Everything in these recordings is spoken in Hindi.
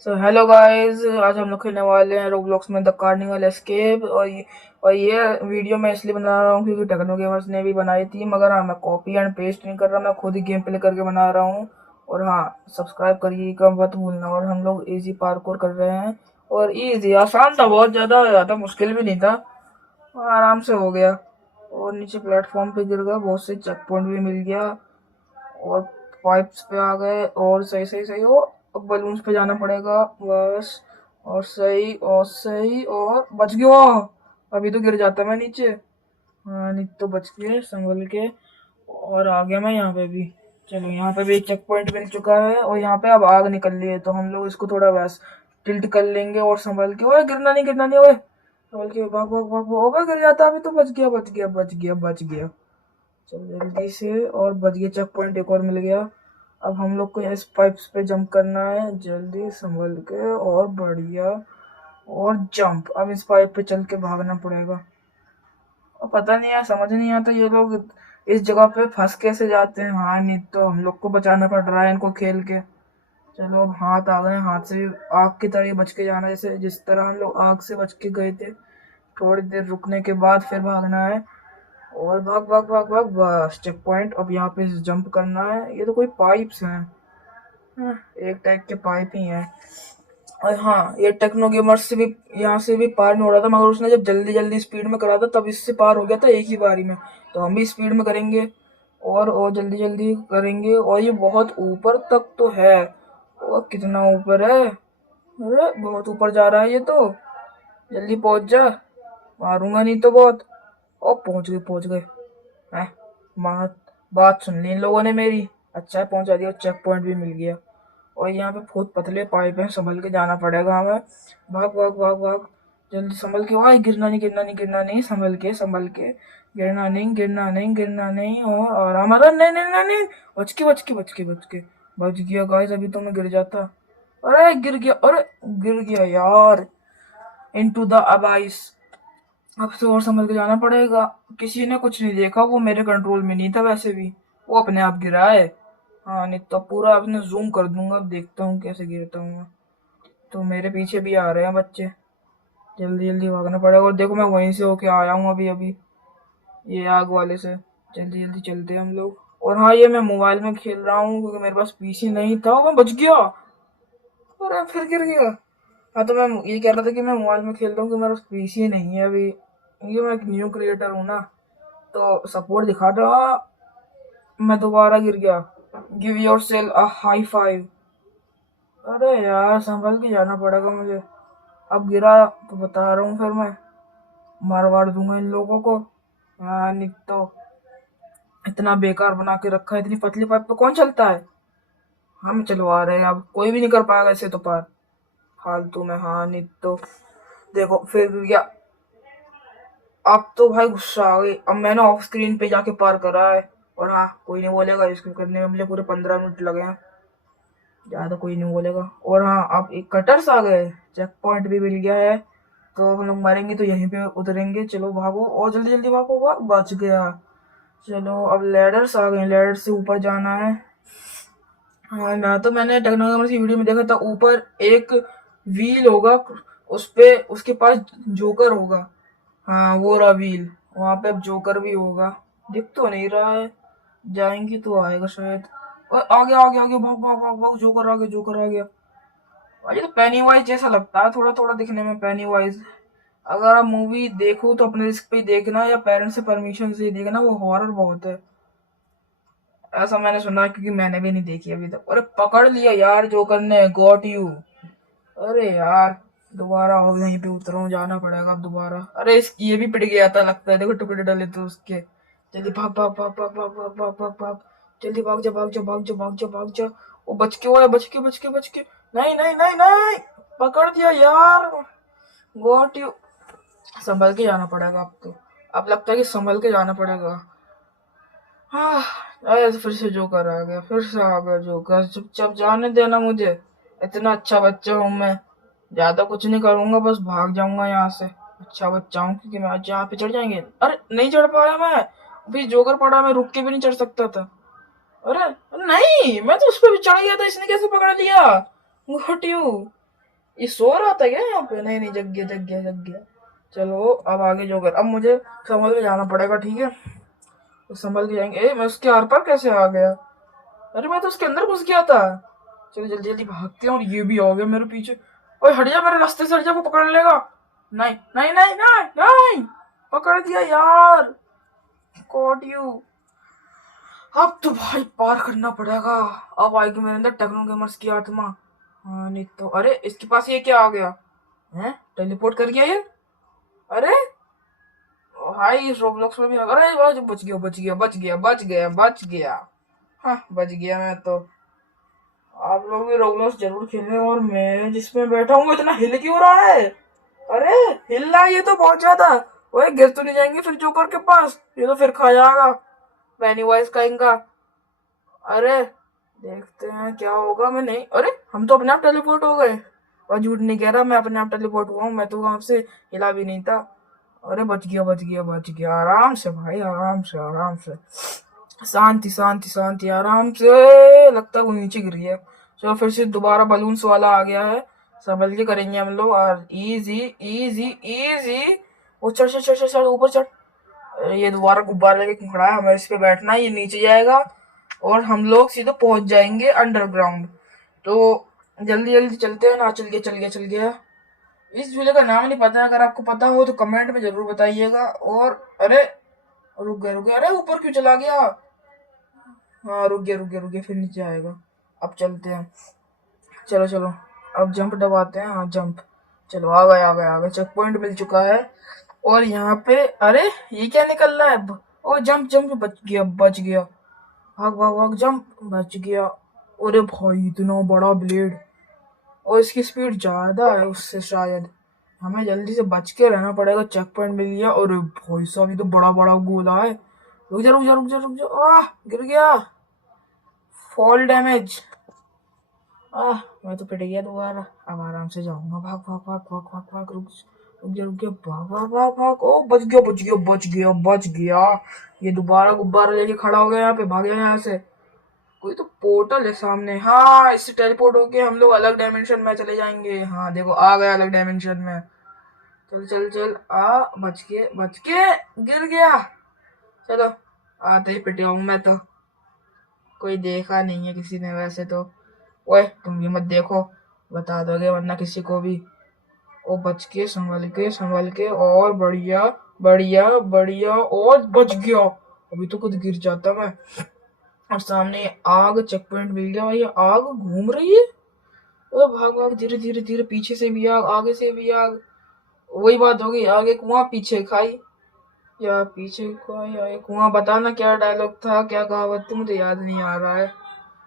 सो हेलो गाइस, आज हम लोग खेलने वाले हैं रोब्लॉक्स में द कार्निवल एस्केप। और ये वीडियो मैं इसलिए बना रहा हूँ क्योंकि टेक्नो गेमर्स ने भी बनाई थी, मगर हाँ मैं कॉपी एंड पेस्ट नहीं कर रहा, मैं खुद ही गेम प्ले करके बना रहा हूँ। और हाँ, सब्सक्राइब करिएगा मत भूलना। और हम लोग इजी पार्कोर कर रहे हैं, और इजी आसान था, बहुत ज़्यादा मुश्किल भी नहीं था, आराम से हो गया। और नीचे प्लेटफॉर्म पे गिर गया, बहुत से चेक पॉइंट भी मिल गया, और पाइप्स पे आ गए, और सही सही सही हो। अब बलून्स पे जाना पड़ेगा बस। और सही और सही, और बच गया। अभी तो गिर जाता मैं नीचे। हाँ, नहीं तो बच गए संभल के। और आ गया मैं यहाँ पे भी। चलो, यहाँ पे भी एक चेक पॉइंट मिल चुका है, और यहाँ पे अब आग निकल रही है, तो हम लोग इसको थोड़ा वैस टिल्ट कर लेंगे और संभल के। ओए गिरना नहीं, गिरना नहीं, ओए संभल के, भाग भाग भाग भाग। ओए गिर जाता अभी तो। बच गया बच गया बच गया बच गया। चल जल्दी से, और बच गया, चेक पॉइंट एक और मिल गया। अब हम लोग को इस पाइप्स पे जंप करना है, जल्दी संभल के, और बढ़िया। और जंप, अब इस पाइप पे चल के भागना पड़ेगा। और पता नहीं यार, समझ नहीं आता ये लोग इस जगह पे फंस कैसे जाते हैं। हाँ, नहीं तो हम लोग को बचाना पड़ रहा है इनको खेल के। चलो, अब हाथ आ गए, हाथ से आग की तरह बच के जाना, जैसे जिस तरह हम लोग आग से बच के गए थे। थोड़ी देर रुकने के बाद फिर भागना है, और भाग भाग भाग भाग, बस चेक पॉइंट। अब यहाँ पे जंप करना है। ये तो कोई पाइप्स हैं। एक टाइप के पाइप ही हैं। और हाँ, ये टेक्नो गेमर से भी, यहाँ से भी पार नहीं हो रहा था, मगर उसने जब जल्दी जल्दी स्पीड में करा था तब इससे पार हो गया था एक ही बारी में। तो हम भी स्पीड में करेंगे, और जल्दी जल्दी करेंगे। और ये बहुत ऊपर तक तो है। और कितना ऊपर है, अरे बहुत ऊपर जा रहा है ये तो। जल्दी पहुंच जा, मारूंगा नहीं तो बहुत। और पहुंच गए पहुंच गए। हैं, बात बात सुन ली इन लोगों ने मेरी। अच्छा है, पहुंचा दिया, चेक पॉइंट भी मिल गया। और यहाँ पे बहुत पतले पाइप हैं, संभल के जाना पड़ेगा हमें। भाग भाग भाग भाग, जल्दी संभल के। वहाँ गिरना नहीं, गिरना नहीं, गिरना नहीं, संभल के संभल के। गिरना नहीं, गिरना नहीं, गिरना नहीं, और आराम आराम, नहीं नहीं नहीं नहीं। बच के बच के बच के बच के, बच गया गाइस, अभी तो मैं गिर जाता। अरे गिर गया, अरे गिर गया यार, इनटू द अबाइस। अब तो और संभल के जाना पड़ेगा। किसी ने कुछ नहीं देखा, वो मेरे कंट्रोल में नहीं था वैसे भी, वो अपने आप गिरा है। हाँ, नहीं तो पूरा अपने जूम कर दूंगा, अब देखता हूँ कैसे गिरता हूँ मैं। तो मेरे पीछे भी आ रहे हैं बच्चे, जल्दी जल्दी भागना पड़ेगा। और देखो, मैं वहीं से होके आया हूँ अभी अभी, ये आग वाले से। जल्दी जल्दी चलते हैं हम लोग। और हाँ, ये मैं मोबाइल में खेल रहा हूँ क्योंकि मेरे पास पीसी नहीं था, मैं बच गया। अरे फिर गिर गया। हाँ, तो मैं ये कह रहा था कि मैं मोबाइल में खेल रहा हूँ कि मेरे पास पीसी नहीं है अभी, क्योंकि मैं एक न्यू क्रिएटर हूँ ना, तो सपोर्ट दिखा रहा। मैं दोबारा गिर गया। Give yourself a high five. अरे यार, संभल के जाना पड़ेगा मुझे। अब गिरा तो बता रहा हूँ, फिर मैं मार वार दूंगा इन लोगों को। हाँ, नहीं तो इतना बेकार बना के रखा है, इतनी पतली पाइप पे कौन चलता है। हम चलवा रहे हैं, अब कोई भी नहीं कर पाएगा ऐसे तो पार, फालतू में। हाँ, नहीं तो देखो फिर गिर गया। अब तो भाई गुस्सा आ गई, अब मैंने ऑफ स्क्रीन पे जाके पार करा है। और हाँ, कोई नहीं बोलेगा, इसको करने में मुझे पूरे 15 मिनट लगे हैं, ज्यादा कोई नहीं बोलेगा। और हाँ, अब एक कटर्स आ गए, चेक पॉइंट भी मिल गया है, तो हम लोग मरेंगे तो यहीं पे उतरेंगे। चलो भागो, और जल्दी जल्दी भागो, भाग, बच गया। चलो, अब लैडर्स आ गए, लैडर से ऊपर जाना है। हाँ, ना तो मैंने टेक्नोलॉजी की वीडियो में देखा था, ऊपर एक व्हील होगा, उस पे उसके पास जोकर होगा। हाँ, वो रहा व्हील, वहां पे अब जोकर भी होगा। दिख तो नहीं रहा है, जाएंगे तो आएगा शायद। और आगे आगे आगे, भाग भाग भाग भाग, जोकर आ गया, जोकर आ गया। और ये तो पेनी वाइज जैसा लगता है थोड़ा थोड़ा दिखने में, पेनी वाइज। अगर आप मूवी देखो तो अपने रिस्क पे ही देखना, या पेरेंट्स से परमिशन से ही देखना, वो हॉरर बहुत है, ऐसा मैंने सुना है, क्योंकि मैंने भी नहीं देखी अभी तक। अरे पकड़ लिया यार जोकर ने, गॉट यू। अरे यार, दोबारा हो, यहीं पे उतर हूँ, जाना पड़ेगा अब दोबारा। अरे ये भी पिट गया था लगता है, देखो टुकड़े डले तो उसके। जल्दी भाग भाग भाग भाग भाग भाग भाग भाग भाग, जल्दी भाग जा भाग जा भाग जा भाग जा भाग जा। वो बच के हुआ है, बच के बच के बच के। नहीं नहीं नहीं नहीं, पकड़ दिया यार, गॉट यू। संभल के जाना पड़ेगा अब तो, अब लगता है कि संभल के जाना पड़ेगा। हाँ, अरे फिर से जोकर आ गया, फिर से आ गया जोकर। चुपचाप जाने देना मुझे, इतना अच्छा बच्चा हूँ मैं, ज्यादा कुछ नहीं करूंगा, बस भाग जाऊंगा यहाँ से। अच्छा बच्चा हूँ, क्योंकि मैं आज यहाँ पे चढ़ जाएंगे। अरे नहीं चढ़ पाया मैं, अभी जोकर पड़ा, मैं रुक के भी नहीं चढ़ सकता था। अरे नहीं, मैं तो उस पर भी चढ़ गया था, इसने कैसे पकड़ लिया। व्हाट यू, ये सो रहा था क्या यहाँ पे? नहीं नहीं, जग गया जग गया जग गया। चलो अब आगे जो कर, अब मुझे संभल के जाना पड़ेगा, ठीक है? तो संभल के जाएंगे। ए, मैं उसके आर पार कैसे आ गया? अरे मैं तो उसके अंदर घुस गया था। चलो जल्दी जल्दी भागते हैं, और ये भी आ गया मेरे पीछे। ओए हट जा, मेरे रास्ते से हट जा, वो पकड़ लेगा। नहीं नहीं नहीं नहीं नहीं, पकड़ दिया यार। Caught you. अब तो भाई पार करना पड़ेगा। अब आएगी मेरे अंदर टेक्नो गेमर्स की आत्मा। हाँ नहीं तो, अरे इसके पास ये क्या आ गया है? टेलीपोर्ट कर गया ये। अरे भाई इस रोब्लॉक्स में भी अरे बच गया बच गया बच गया बच गया बच गया। हाँ बच गया मैं तो। आप लोग भी रोब्लॉक्स जरूर खेलें, और मैं जिसमें बैठा हूँ इतना हिल क्यों रहा है? अरे हिल रहा है ये तो बहुत ज्यादा। ओए गिर तो नहीं जाएंगे फिर जोकर के पास? ये तो फिर खा जाएगा पैनी वाइज का इनका। अरे देखते हैं क्या होगा। मैं नहीं, अरे हम तो अपने आप टेलीपोर्ट हो गए। और झूठ नहीं कह रहा, मैं अपने आप टेलीपोर्ट हुआ हूँ, मैं तो वहां से हिला भी नहीं था। अरे बच गया बच गया बच गया, आराम से भाई, आराम से आराम से। शांति शांति शांति, आराम से। लगता है वो नीचे गिर गया। चलो फिर से दोबारा बलून्स वाला आ गया है। संभल के करेंगे हम लोग, और इजी इजी इजी। वो चढ़ चढ़ चढ़ चढ़ ऊपर चढ़। अरे ये दोबारा गुब्बारा लेके क्यों खड़ा है? हमें इस पे बैठना है, ये नीचे जाएगा और हम लोग सीधे पहुंच जाएंगे अंडरग्राउंड। तो जल्दी जल्दी चलते हैं ना। चल गया चल गया चल गया। इस झूले का नाम नहीं पता है, अगर आपको पता हो तो कमेंट में जरूर बताइएगा। और अरे रुक गया, अरे ऊपर क्यों चला गया? हाँ रुक गया, फिर नीचे आएगा। अब चलते हैं। चलो चलो, अब जंप दबाते हैं। हाँ जंप। चलो आ गए आ गए आ गए, चेक पॉइंट मिल चुका है। और यहाँ पे अरे ये क्या निकल रहा है अब? ओ जंप जंप, बच गया बच गया। भाग भाग भाग, जंप, बच गया। अरे भाई इतना बड़ा ब्लेड, और इसकी स्पीड ज्यादा है उससे शायद। हमें जल्दी से बच के रहना पड़ेगा। चेक पॉइंट मिल गया। और भाई साहब ये तो बड़ा बड़ा गोला है। रुक जा रुक जा रुक जा रुक जा, गिर गया। Fall damage. मैं तो पिट गया दोबारा। अब आराम से जाऊंगा। भाग भाग भाग भाग भाग भाग, रुक जा भाग भाग भाग भाग। ओ बच गया बच गया बच गया बच गया। ये दोबारा गुब्बारा लेके खड़ा हो गया यहाँ पे। भाग गया यहाँ से। कोई तो पोर्टल है सामने। हाँ इससे टेलीपोर्ट होके हम लोग अलग डायमेंशन में चले जाएंगे। हाँ देखो आ गया अलग डायमेंशन में। चल चल चल, बच के गिर गया। चलो आते ही पिटे हूँ मैं तो। कोई देखा नहीं है किसी ने वैसे तो। ओए तुम भी मत देखो, बता दोगे वरना किसी को भी। ओ बच के, संभल के, और बढ़िया बढ़िया बढ़िया, और बच गया। अभी तो खुद गिर जाता मैं। और सामने आग, चेक पॉइंट मिल गया भाई। आग घूम रही है। ओ भाग भाग, धीरे धीरे धीरे, पीछे से भी आग, आगे से भी आग। वही बात होगी, आगे कुआं पीछे खाई। या पीछे खाई आगे कुआं, बताना क्या डायलॉग था, क्या कहावत थी, मुझे याद नहीं आ रहा है।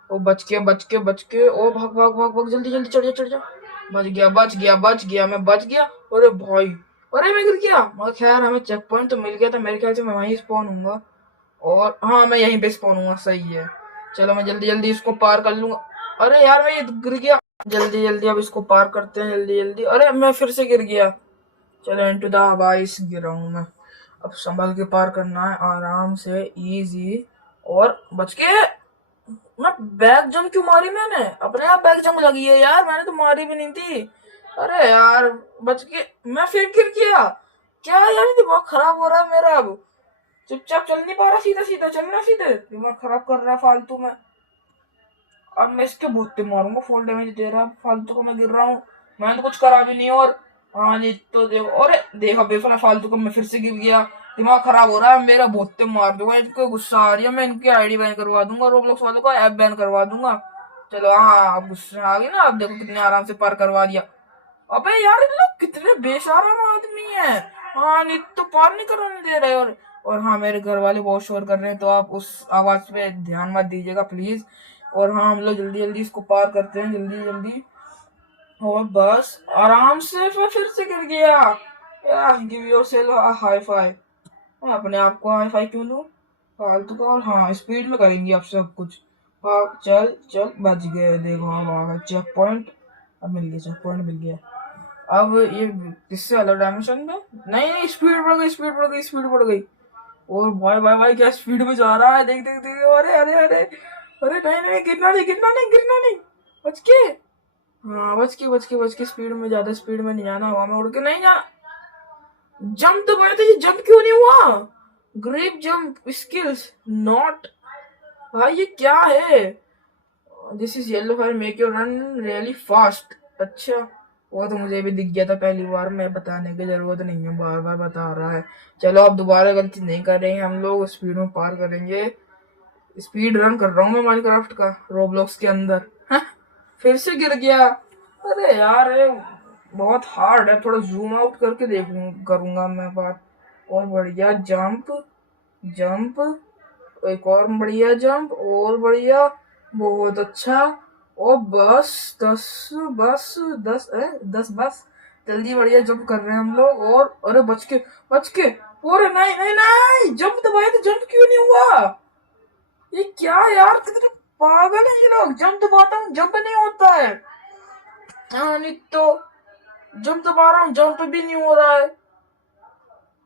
ओ बच के, ओ भाग भाग भाग भाग, जल्दी जल्दी चढ़ जा। बच गया मैं बच गया। अरे भाई, अरे मैं गिर गया। मगर खैर हमें चेक पॉइंट तो मिल गया था, मेरे ख्याल से मैं वहीं स्पॉन हूँगा। और हाँ मैं यहीं पे स्पॉन हुआ, सही है। चलो मैं जल्दी जल्दी इसको पार कर लूंगा। अरे यार मैं ये गिर गया। जल्दी जल्दी अब इसको पार करते हैं, जल्दी जल्दी। अरे मैं फिर से गिर गया। चलो इनटू द अबाइस गिरा हूँ मैं। अब संभल के पार करना है, आराम से, इजी। और बच के। मैं बैक जंप क्यों मारी मैंने? अपने आप बैक जंप लगी है यार, मैंने तो मारी भी नहीं थी। अरे यार बच के, मैं फिर गिर गया। क्या यार दिमाग खराब हो रहा है मेरा अब। चुपचाप चल नहीं पा रहा, सीधा सीधा चलना, सीधे दिमाग खराब कर रहा है फालतू में। अब मैं इसके भूते मारूंगा, फुल डैमेज दे रहा है फालतू को, मैं गिर रहा हूँ। मैंने तो कुछ करा भी नहीं। और हाँ नहीं तो देखो, अरे देखा बेफना फालतू को, मैं फिर से गिर गया। दिमाग खराब हो रहा है मेरा, भूते मार दूंगा इनको, गुस्सा आ रही है। मैं इनकी आईडी बैन करवा दूंगा, रोब्लॉक्स वालों का ऐप बैन करवा दूंगा। चलो हाँ अब गुस्सा आ गई ना, अब देखो कितने आराम से पार करवा दिया। अबे यार इन लोग कितने बेशरम आदमी है। हाँ नहीं तो पार नहीं करने दे रहे। और हाँ मेरे घर वाले बहुत शोर कर रहे हैं, तो आप उस आवाज पे ध्यान मत दीजिएगा प्लीज। और हाँ हम लोग जल्दी जल्दी इसको पार करते हैं, जल्दी जल्दी। और बस आराम से, फिर से गिर गया। यार गिव योरसेल्फ अ हाई फाइव। मैं अपने आप को हाई फाई क्यों दूं फालतू का। और हाँ स्पीड में करेंगे अब सब कुछ। भाग चल चल, बच गए देखो। अब आ गया चेक पॉइंट। अब मिल गया, चेक पॉइंट मिल गया। अब ये किससे अलग डायमेंशन में? नहीं नहीं, स्पीड बढ़ गई स्पीड बढ़ गई स्पीड बढ़ गई। और भाई भाई भाई क्या स्पीड में जा रहा है, देख देख देख। अरे अरे अरे, अरे नहीं नहीं, गिरना नहीं गिरना नहीं गिरना नहीं। बच के। हाँ, बच के स्पीड में, ज्यादा स्पीड में नहीं जाना, हवा में उड़ के नहीं जाना। जंप दबाए थे, ये जंप क्यों नहीं हुआ? Grape jump skills not. भाई ये क्या है? This is yellow fire make you run really fast. अच्छा, वो तो मुझे भी दिख गया था पहली बार, मैं बताने की जरूरत नहीं है, बार बार बता रहा है। चलो अब दोबारा गलती नहीं करेंगे हम लोग, स्पीड में पार करेंगे। स्पीड रन कर रहा हूँ मैं माइनक्राफ्ट का रोब्लॉक्स के अंदर। हाँ, फिर से गिर गया। अरे यार ये बहुत हार्ड है, थोड़ा जूम आउट करके देखूं करूंगा मैं बात। और बढ़िया जंप, जंप, एक और बढ़िया जंप, और बढ़िया, बहुत अच्छा। और बस 10, बस 10 है, 10 बस। जल्दी बढ़िया जंप कर रहे हैं हम लोग। और अरे बच के, बच के। अरे नहीं नहीं नहीं, जंप दबाए तो जंप क्यों नहीं हुआ? ये क्या यार, कितने पागल है ये लोग। जंप दबाता हूँ जंप नहीं होता है। हाँ नहीं तो, जंप दबा रहा हूँ जंप भी नहीं हो रहा है।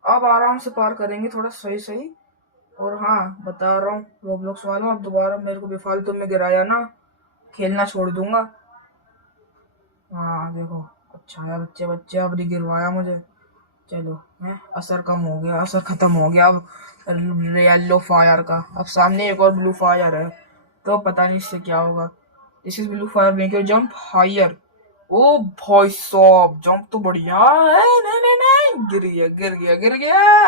अब आराम से पार करेंगे, थोड़ा सही सही। और हाँ, बता रहा हूँ रोब्लॉक्स वालों, अब दोबारा मेरे को बेफालतू में गिराया ना, खेलना छोड़ दूंगा। हाँ देखो, अच्छा है बच्चे बच्चे, अब नहीं गिरवाया मुझे। चलो है, असर कम हो गया, असर खत्म हो गया अब येलो फायर का। अब सामने एक और ब्लू फायर है, तो पता नहीं इससे क्या होगा। This is blue fire make your jump higher. ओ भाई साहब, जंप तो बढ़िया है। नहीं नहीं नहीं, गिर गया गिर गया गिर गया।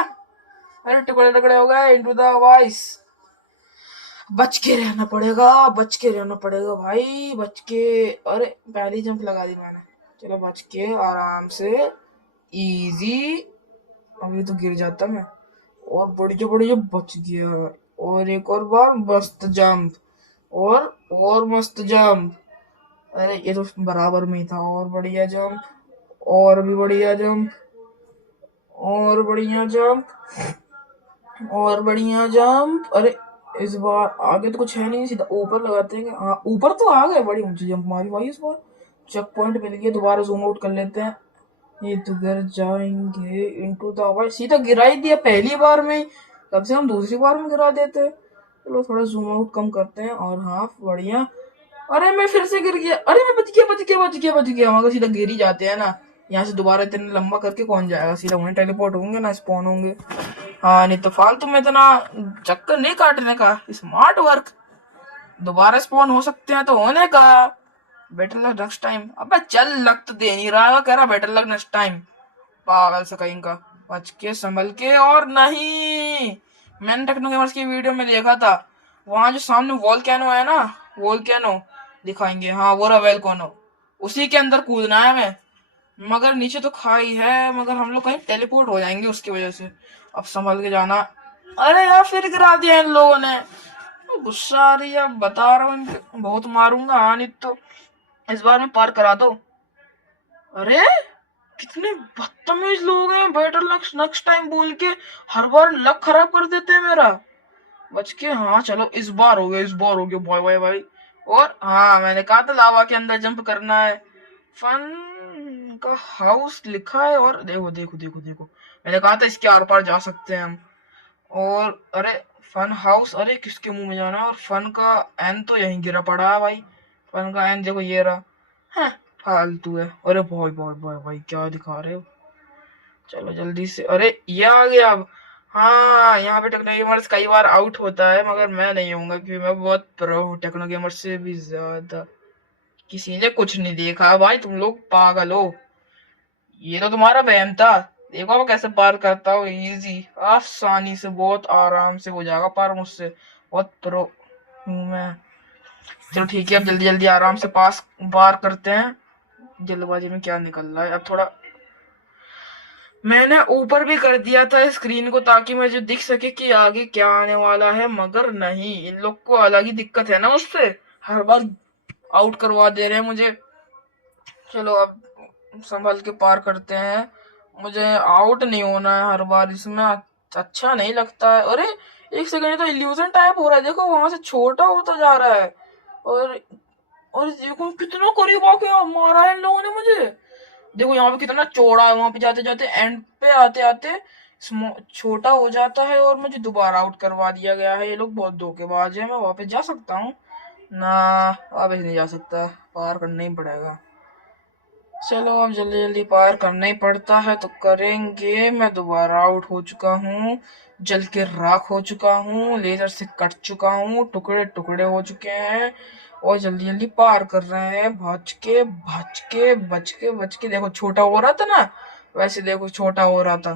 अरे टुकड़े टुकड़े हो गए इनटू द वॉइस। बच के रहना पड़ेगा, बच के रहना पड़ेगा भाई, बच के। अरे पहली जंप लगा दी मैंने। चलो बच के आराम से, इजी। अभी तो गिर जाता मैं। और बढ़िया बढ़िया बच गया। और एक और बार मस्त जंप। और मस्त जंप। अरे ये तो बराबर में ही था। और बढ़िया जंप, और भी बढ़िया जंप, और बढ़िया जंप, और बढ़िया जंप। अरे इस बार आगे तो कुछ है नहीं, सीधा ऊपर लगाते हैं। हाँ ऊपर तो आ गए, बड़ी ऊंची जंप मारी भाई इस बार। चेक पॉइंट मिल गया, दोबारा जूम आउट कर लेते हैं। ये तो गिर जाएंगे इनटू द भाई, सीधा गिरा ही दिया पहली बार में ही। कम से कम दूसरी बार में गिरा देते। चलो थोड़ा जूम आउट कम करते हैं। और हाँ बढ़िया। अरे मैं फिर से गिर गया। अरे मैं बच गया बच गया बच गया बच गया। वहां सीधा गिर ही जाते हैं ना, यहाँ से दोबारा इतने लंबा करके कौन जाएगा, सीधा वहीं टेलीपोर्ट होंगे ना, स्पॉन होंगे। हाँ नहीं तो फालतू में इतना चक्कर नहीं काटने का, स्मार्ट वर्क। दोबारा स्पॉन हो सकते हैं तो होने का। Better luck next time. अबे चल, लक तो दे नहीं रहा है, कह रहा बेटर लक नेक्स्ट टाइम। पागल सा कहीं का। बच के संभल के। और नहीं, मैंने टेक्नो गेमर्स की वीडियो में देखा था, वहां जो सामने वोल्केनो है ना, वोल्केनो दिखाएंगे, हाँ वो रहा वेलकोनो, उसी के अंदर कूदना है हमें। मगर नीचे तो खाई है, मगर हम लोग कहीं टेलीपोर्ट हो जाएंगे उसकी वजह से। अब संभल के जाना। अरे यार फिर गिरा दिया इन लोगों ने। गुस्सा आ रही है, बता रहा हूँ इनके बहुत मारूंगा। हाँ नहीं तो इस बार में पार करा दो। अरे कितने बदतमीज लोग हैं, बेटर लक नेक्स्ट टाइम बोल के हर बार लक खराब कर देते हैं मेरा। बच के। हाँ चलो इस बार हो गया, इस बार हो गया भाई भाई भाई। और हाँ, मैंने कहा था लावा के अंदर जंप करना है। फन का हाउस लिखा है, और देखो देखो देखो देखो, मैंने कहा था इसके आर पार जा सकते हैं हम। और अरे फन हाउस, अरे किसके मुंह में जाना है? और फन का एन तो यहीं गिरा पड़ा है भाई। फन का एन देखो ये रहा। हाँ, फालतू है। अरे भाई भाई भाई भाई, क्या दिखा रहे हो? चलो जल्दी से। अरे ये आ गया अब। हाँ यहाँ पे टेक्नो गेमर्स कई बार आउट होता है, मगर मैं नहीं होऊंगा क्योंकि मैं बहुत प्रो हूँ टेक्नो गेमर्स से भी ज्यादा। किसी ने कुछ नहीं देखा भाई, तुम लोग पागल हो। ये तो तुम्हारा वहम था। देखो मैं कैसे पार करता हूँ, इजी, आसानी से, बहुत आराम से हो जाएगा पार मुझसे। बहुत प्रो हूँ मैं। चलो ठीक है, अब जल्दी जल्दी आराम से पास पार करते हैं। जल्दबाजी में क्या निकल रहा है अब थोड़ा। मैंने ऊपर भी कर दिया था स्क्रीन को, ताकि मुझे दिख सके कि आगे क्या आने वाला है, मगर नहीं, इन लोग को अलग ही दिक्कत है ना उससे, हर बार आउट करवा दे रहे हैं मुझे। चलो अब संभल के पार करते हैं। मुझे आउट नहीं होना है हर बार इसमें, अच्छा नहीं लगता है। अरे एक सेकंड, तो इल्यूजन टाइप हो रहा है, देखो वहां से छोटा होता जा रहा है। और और देखो कितना करीब आके मारा है इन लोगों ने मुझे। देखो यहाँ पे कितना चौड़ा है, वहां पे जाते जाते एंड पे आते आते छोटा हो जाता है, और मुझे दोबारा आउट करवा दिया गया है। ये लोग बहुत धोखेबाज है। मैं वापस जा सकता हूँ ना? वापस नहीं जा सकता, पार करना ही पड़ेगा। चलो अब जल्दी जल्दी पार करना ही पड़ता है तो करेंगे। मैं दोबारा आउट हो चुका हूँ, जल के राख हो चुका हूँ, लेजर से कट चुका हूँ, टुकड़े टुकड़े हो चुके हैं और जल्दी जल्दी पार कर रहे हैं। भच के भच के बच के बच के, देखो छोटा हो रहा था ना, वैसे देखो छोटा हो रहा था।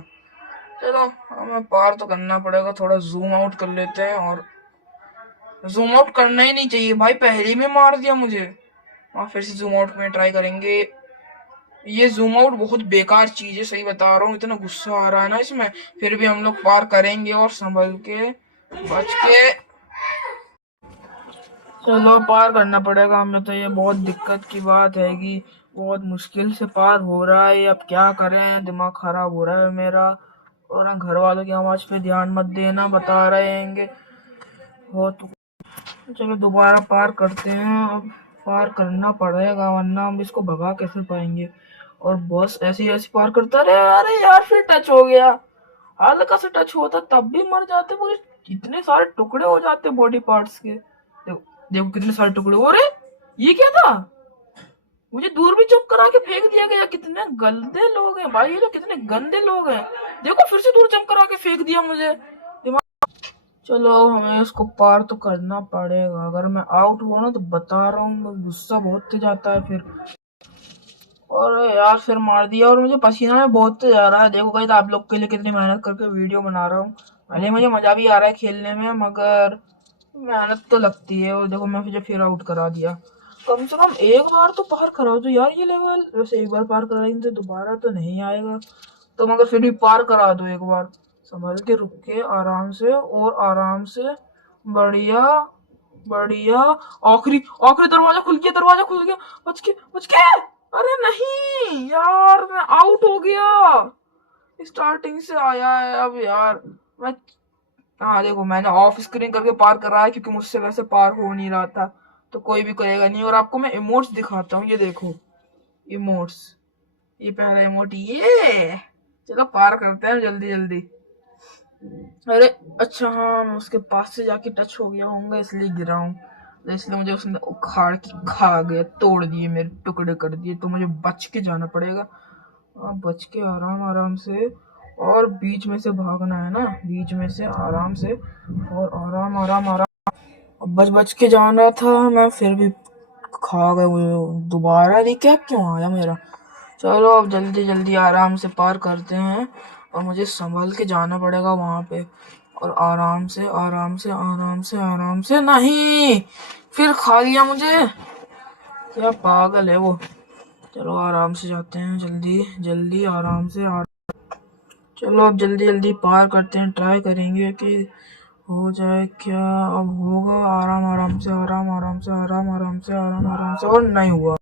चलो हमें पार तो करना पड़ेगा। थोड़ा जूम आउट कर लेते हैं, और जूम आउट करना ही नहीं चाहिए भाई, पहले ही में मार दिया मुझे। और फिर से जूम आउट में ट्राई करेंगे। ये जूम आउट बहुत बेकार चीज है, सही बता रहा हूँ, इतना गुस्सा आ रहा है ना इसमें। फिर भी हम लोग पार करेंगे और संभल के बच के। चलो पार करना पड़ेगा हमें तो, ये बहुत दिक्कत की बात है कि बहुत मुश्किल से पार हो रहा है। अब क्या करें, दिमाग खराब हो रहा है मेरा। और हम घर वालों की आवाज पे ध्यान मत देना, बता रहे हैं बहुत। चलो दोबारा पार करते हैं। अब पार करना पड़ेगा वरना हम इसको भगा कैसे पाएंगे। और बस ऐसे ही ऐसे पार करता रहे। अरे यार फिर टच हो गया, हल्का सा टच होता तब भी मर जाते पूरे। इतने सारे टुकड़े हो जाते बॉडी पार्ट्स के। देखो देखो कितने सारे टुकड़े। अरे ये क्या था, मुझे दूर भी चुप करा के फेंक दिया गया। कितने गंदे लोग हैं भाई, ये लोग कितने गंदे लोग हैं। देखो फिर से दूर जंप करा के फेंक दिया मुझे। चलो हमें इसको पार तो करना पड़ेगा। अगर मैं आउट हुआ ना तो बता रहा हूँ गुस्सा बहुत तेज आता है फिर। और यार फिर मार दिया और मुझे पसीना में बहुत तेज आ रहा है। देखो गाइस, आप लोग के लिए कितनी मेहनत करके वीडियो बना रहा हूँ। भले मुझे मजा भी आ रहा है खेलने में, मगर मेहनत तो लगती है। और देखो मैं मुझे फिर आउट करा दिया। कम से कम एक बार तो पार कराओ तो यार ये लेवल। वैसे एक बार पार कराएंगे तो दोबारा तो नहीं आएगा, तो मगर फिर भी पार करा दो एक बार। संभल के, रुक के, आराम से और आराम से। बढ़िया बढ़िया। आखिरी आखिरी दरवाजा खुल गया, दरवाजा खुल गया। बच के बच के। अरे नहीं यार, मैं आउट हो गया। स्टार्टिंग से आया है अब यार मैं। हाँ देखो मैंने ऑफ स्क्रीन करके पार करा है, क्योंकि मुझसे वैसे पार हो नहीं रहा था। तो कोई भी करेगा नहीं। और आपको मैं इमोट्स दिखाता हूँ, ये देखो इमोट्स। ये पहला इमोट ये। चलो पार करते हैं जल्दी जल्दी। अरे अच्छा हाँ, मैं उसके पास से जाके टच हो गया होऊंगा इसलिए गिरा हूँ। तो इसलिए मुझे उसने उखाड़ के खा गया, तोड़ दिए, मेरे टुकड़े कर दिए। तो मुझे बच के जाना पड़ेगा। बच के आराम आराम से। और बीच में से भागना है ना, बीच में से आराम से और आराम आराम आराम। बच बच के जाना था मैं, फिर भी खा गए वो। दोबारा रिकैप क्यों आया मेरा। चलो अब जल्दी जल्दी आराम से पार करते हैं। और मुझे संभल के जाना पड़ेगा वहां पे। और आराम से आराम से आराम से आराम से। नहीं, फिर खा लिया मुझे। क्या पागल है वो। चलो आराम से जाते हैं, जल्दी जल्दी आराम से चलो अब जल्दी जल्दी पार करते हैं। ट्राई करेंगे कि हो जाए क्या। अब होगा, आराम आराम से आराम आराम से आराम आराम से आराम आराम से। और नहीं हुआ।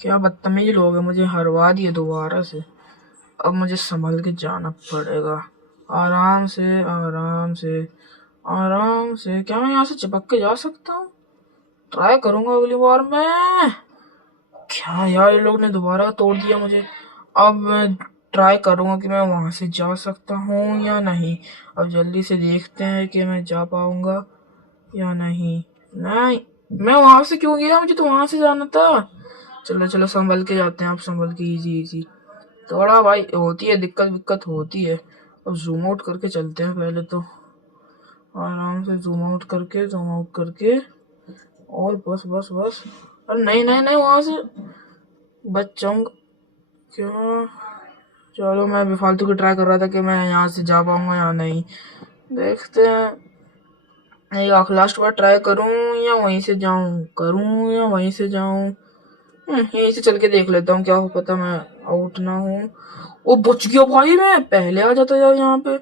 क्या बदतमीज लोग हैं, मुझे हरवा दिए दोबारा से। अब मुझे संभल के जाना पड़ेगा। आराम से आराम से आराम से। क्या मैं यहाँ से चिपक के जा सकता हूँ। ट्राई करूंगा अगली बार मैं। क्या यार, ये लोग ने दोबारा तोड़ दिया मुझे। अब मैं ट्राई करूंगा कि मैं वहां से जा सकता हूँ या नहीं। अब जल्दी से देखते हैं कि मैं जा पाऊंगा या नहीं। नहीं, मैं वहां से क्यों गया, मुझे तो वहां से जाना था। चलो चलो संभल के जाते हैं। आप संभल के, इजी इजी। थोड़ा भाई होती है दिक्कत, दिक्कत होती है। अब जूम आउट करके चलते हैं पहले तो। आराम से जूम आउट करके, जूम आउट करके। और बस बस बस। अरे नहीं नहीं नहीं, वहां से बच जाऊंगा क्या। चलो मैं बेफालतू की ट्राई कर रहा था कि मैं यहाँ से जा पाऊंगा या नहीं। देखते हैं। एक लास्ट बार ट्राई करूं या वहीं से जाऊं, करूं या वहीं से जाऊं। यहीं से चल के देख लेता हूँ, क्या हो पता मैं आउट ना हूँ। ओ बच गया भाई, मैं पहले आ जाता यार यहाँ पे।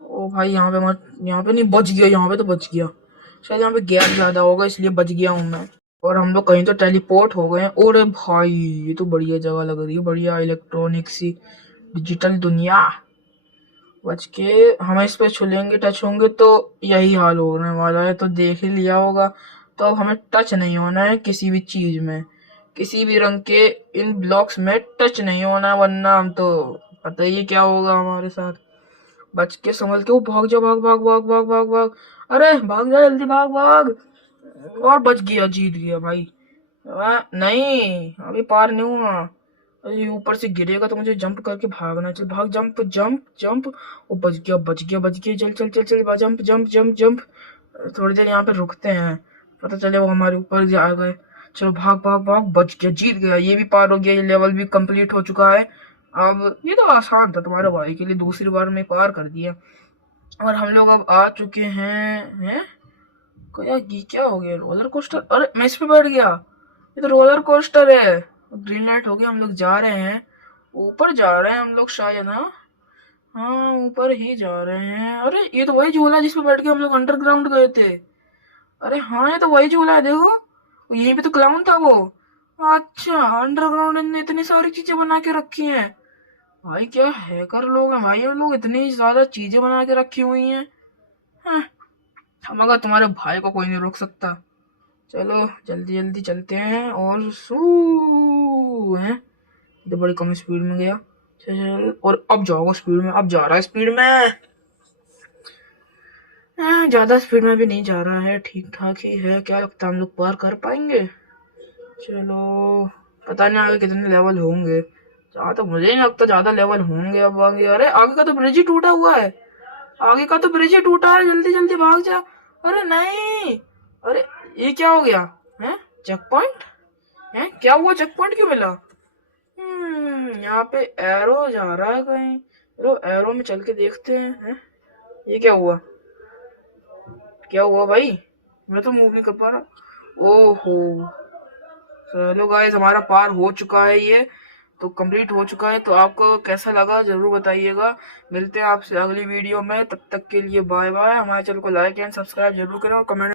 ओ भाई यहाँ पे मत, यहाँ पे नहीं, बच गया, यहाँ पे तो बच गया। शायद यहाँ पे गैस ज्यादा होगा इसलिए बच गया हूँ मैं। और हम लोग कहीं तो टेलीपोर्ट हो गए। ओरे भाई ये तो बढ़िया जगह लग रही है, बढ़िया इलेक्ट्रॉनिक सी डिजिटल दुनिया। बच के हम इस पे छुलेंगे, टच होंगे तो यही हाल होने वाला है, तो देख ही लिया होगा। तो अब हमें टच नहीं होना है किसी भी चीज में, किसी भी रंग के इन ब्लॉक्स में टच नहीं होना, वरना हम तो पता ही है क्या होगा हमारे साथ। बच के संभल के। वो भाग जा, भाग भाग भाग भाग भाग भाग। अरे भाग जा जल्दी, भाग भाग। और बच गया, जीत गया भाई। नहीं अभी पार नहीं हुआ। अरे ऊपर से गिरेगा तो मुझे जंप करके भागना है। चल भाग, जंप जंप जंप। वो बच गया बच गया बच गया। चल चल चल चल, जंप जंप जंप जंप। थोड़ी देर यहाँ पे रुकते हैं, पता चले वो हमारे ऊपर जा गए। चलो भाग भाग भाग, बच गया, जीत गया। ये भी पार हो गया, ये लेवल भी कंप्लीट हो चुका है। अब ये तो आसान था तुम्हारे भाई के लिए, दूसरी बार में पार कर दिया। और हम लोग अब आ चुके हैं ये क्या हो गया, रोलर कोस्टर? अरे मैं इस पे बैठ गया, ये तो रोलर कोस्टर है। ग्रीन लाइट हो गया, हम लोग जा रहे हैं, ऊपर जा रहे हैं हम लोग शायद। हाँ हाँ, ऊपर ही जा रहे हैं। अरे ये तो वही झूला जिस पे बैठ के हम लोग अंडरग्राउंड गए थे। अरे हाँ, ये तो वही झूला है, देखो यहीं पे तो क्लाउन था वो। अच्छा, अंडरग्राउंड ने इतनी सारी चीजें बना के रखी हैं। भाई क्या हैकर लोग हैं भाई, ये लोग इतनी ज्यादा चीजें बना के रखी हुई हैं। हाँ, मगर तुम्हारे भाई को कोई नहीं रोक सकता। चलो जल्दी जल्दी चलते हैं। और सू है, तो बड़ी कम स्पीड में गया। चल, और अब जाओगे स्पीड में, अब जा रहा है स्पीड में। ज्यादा स्पीड में भी नहीं जा रहा है, ठीक ठाक ही है। क्या लगता है हम लोग पार कर पाएंगे? चलो, पता नहीं आगे कितने लेवल होंगे। जहाँ तक मुझे नहीं लगता ज्यादा लेवल होंगे अब आगे। अरे आगे का तो ब्रिज ही टूटा हुआ है, आगे का तो ब्रिज ही टूटा है। जल्दी जल्दी भाग जा। अरे नहीं, अरे ये क्या हो गया है? चेक पॉइंट है? क्या हुआ, चेक पॉइंट क्यों मिला? यहाँ पे एरो जा रहा है कहीं। चलो एरो में चल के देखते हैं। ये क्या हुआ, क्या हुआ भाई? मैं तो मूव नहीं कर पा रहा। ओहो, चलो गाइस, हमारा पार हो चुका है, ये तो कंप्लीट हो चुका है। तो आपको कैसा लगा जरूर बताइएगा। मिलते हैं आपसे अगली वीडियो में, तब तक के लिए बाय बाय। हमारे चैनल को लाइक एंड सब्सक्राइब जरूर करें और कमेंट